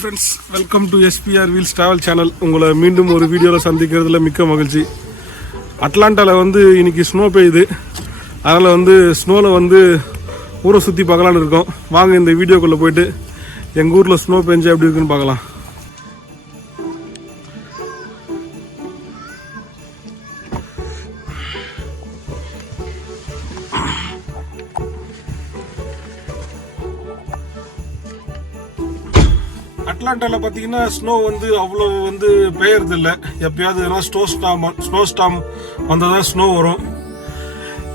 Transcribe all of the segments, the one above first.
Hi friends, welcome to SPR wheels travel channel. உங்களை மீண்டும் ஒரு வீடியோவில் சந்திக்கிறதுல மிக்க மகிழ்ச்சி. அட்லாண்டாவில் இன்னைக்கு ஸ்னோ பெய்யுது. அதனால் ஸ்னோவில் ஊரை சுற்றி பார்க்கலான்னு இருக்கோம். வாங்க இந்த வீடியோக்குள்ளே போயிட்டு எங்கள் ஊரில் ஸ்னோ பெஞ்சா எப்படி இருக்குன்னு பார்க்கலாம். அட்லாண்டாவில் பார்த்தீங்கன்னா ஸ்னோ அவ்வளோ பெய்யறது இல்லை. எப்பயாவது எதனா ஸ்னோ ஸ்டாம் வந்தால் தான் ஸ்னோ வரும்.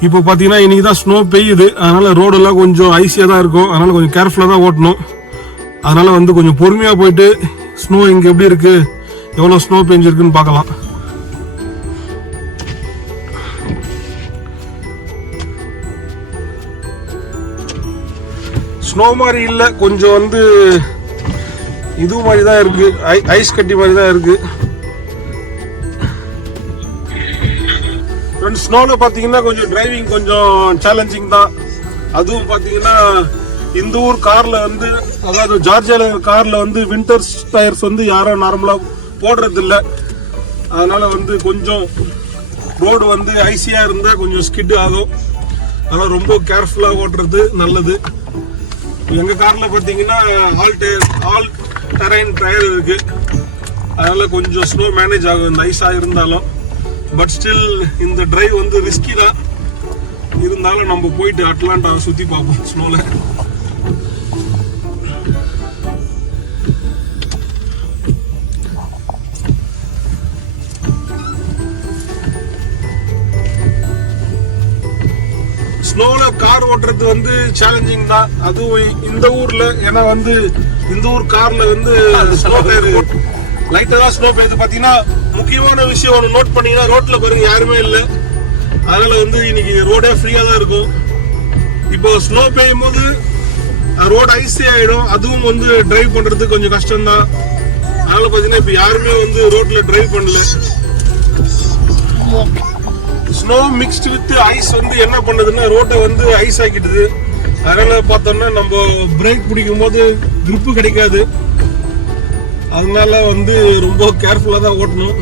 இப்போ பார்த்தீங்கன்னா இன்னைக்கு தான் ஸ்னோ பெய்யுது. அதனால் ரோடெல்லாம் கொஞ்சம் ஐஸியாக தான் இருக்கும். அதனால் கொஞ்சம் கேர்ஃபுல்லாக தான் ஓட்டணும். அதனால் கொஞ்சம் பொறுமையாக போயிட்டு ஸ்னோ இங்கே எப்படி இருக்குது, எவ்வளோ ஸ்னோ பெஞ்சிருக்குன்னு பார்க்கலாம். ஸ்னோ மாதிரி இல்லை, கொஞ்சம் இது மாதிரி தான் இருக்கு, ஐஸ் கட்டி மாதிரி தான் இருக்கு. ஸ்னோல பாத்தீங்கன்னா கொஞ்சம் டிரைவிங் கொஞ்சம் சேலஞ்சிங் தான். அதுவும் பாத்தீங்கன்னா இந்த ஊர் கார்ல அதாவது ஜார்ஜியால கார்ல வின்டர் டயர்ஸ் யாரும் நார்மலா போடுறது இல்லை. அதனால கொஞ்சம் ரோடு ஐசியா இருந்தா கொஞ்சம் ஸ்கிட் ஆகும். அதனால ரொம்ப கேர்ஃபுல்லா ஓட்டுறது நல்லது. எங்க கார்ல பாத்தீங்கன்னா ஆல் டெரைன் டயர் இருக்கு. அதனால கொஞ்சம் ஸ்னோ மேனேஜ் ஆகும் இந்த ஐஸா இருந்தாலும். பட் ஸ்டில் இந்த டிரைவ் ரிஸ்கி தான். இருந்தாலும் நம்ம போயிட்டு அட்லாண்டாவை சுத்தி பார்ப்போம் ஸ்னோல. ஸ்னோல கார் ஓட்டுறது சேலஞ்சிங் தான். அதுவும் இந்த ஊர்ல, ஏன்னா இந்த ஊர் கார்ல ஸ்னோ டயர் லைட்டா தான் ஸ்னோ பெய்யுது. பாத்தீங்கன்னா முக்கியமான விஷயம் ஒன்று நோட் பண்ணீங்கன்னா, ரோட்ல பாருங்க யாருமே இல்லை. அதனால இன்னைக்கு ரோடே ஃப்ரீயா தான் இருக்கும். இப்போ ஸ்னோ பெய்யும் போது ரோடு ஐஸே ஆயிடும். அதுவும் டிரைவ் பண்றது கொஞ்சம் கஷ்டம் தான். அதனால பாத்தீங்கன்னா இப்ப யாருமே ரோட்ல டிரைவ் பண்ணல. ஸ்னோ மிக்ஸ்டு வித் ஐஸ் என்ன பண்ணுதுன்னா ரோட்டை ஐஸ் ஆக்கிடுது. அதனால பார்த்தோம்னா நம்ம பிரேக் பிடிக்கும் போது கிரிப்பு கிடைக்காது. அதனால ரொம்ப கேர்ஃபுல்லா தான் ஓட்டணும்.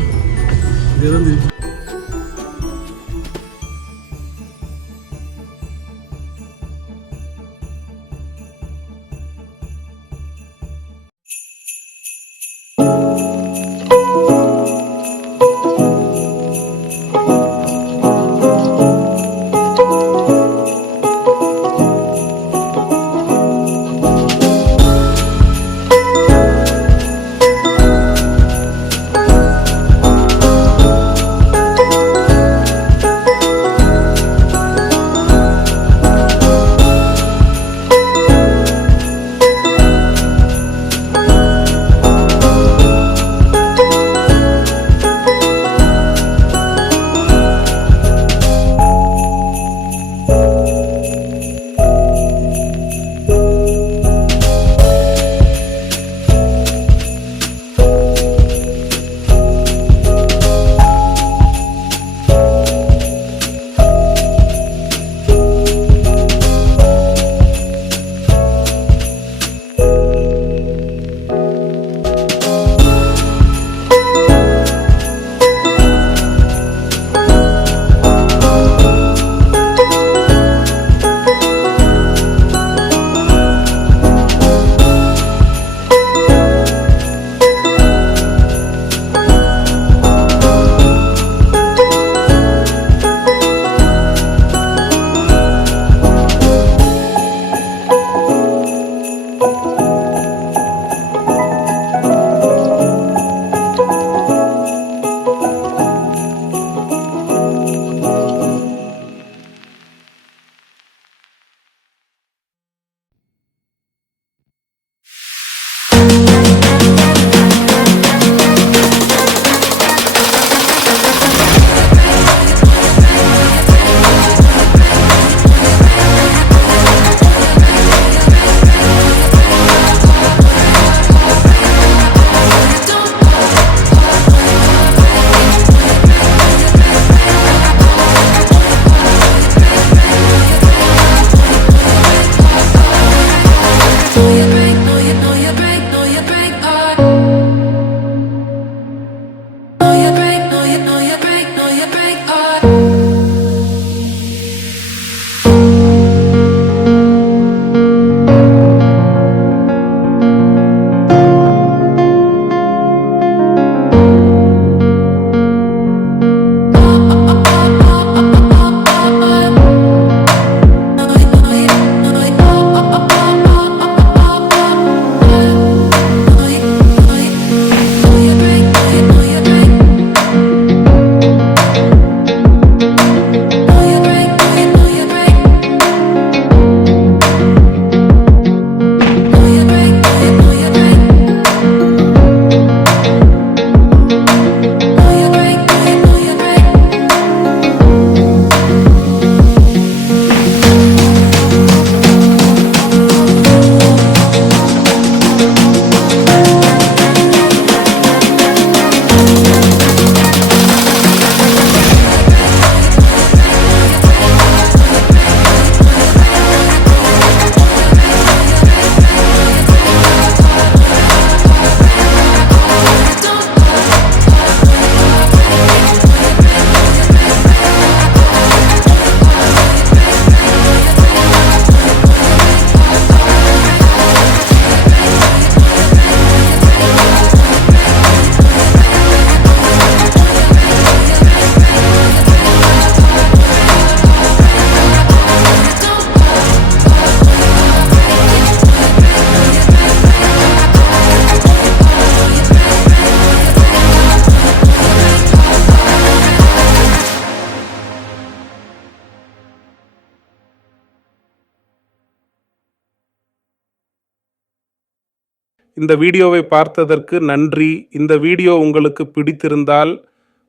இந்த வீடியோவை பார்த்ததற்கு நன்றி. இந்த வீடியோ உங்களுக்கு பிடித்திருந்தால்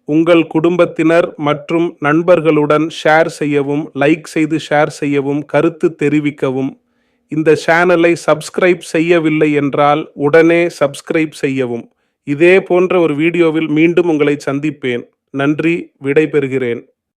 உங்கள் குடும்பத்தினர் மற்றும் நண்பர்களுடன் ஷேர் செய்யவும், லைக் செய்து ஷேர் செய்யவும், கருத்து தெரிவிக்கவும். இந்த சேனலை சப்ஸ்கிரைப் செய்யவில்லை என்றால் உடனே சப்ஸ்கிரைப் செய்யவும். இதே போன்ற ஒரு வீடியோவில் மீண்டும் உங்களை சந்திப்பேன். நன்றி, விடைபெறுகிறேன்.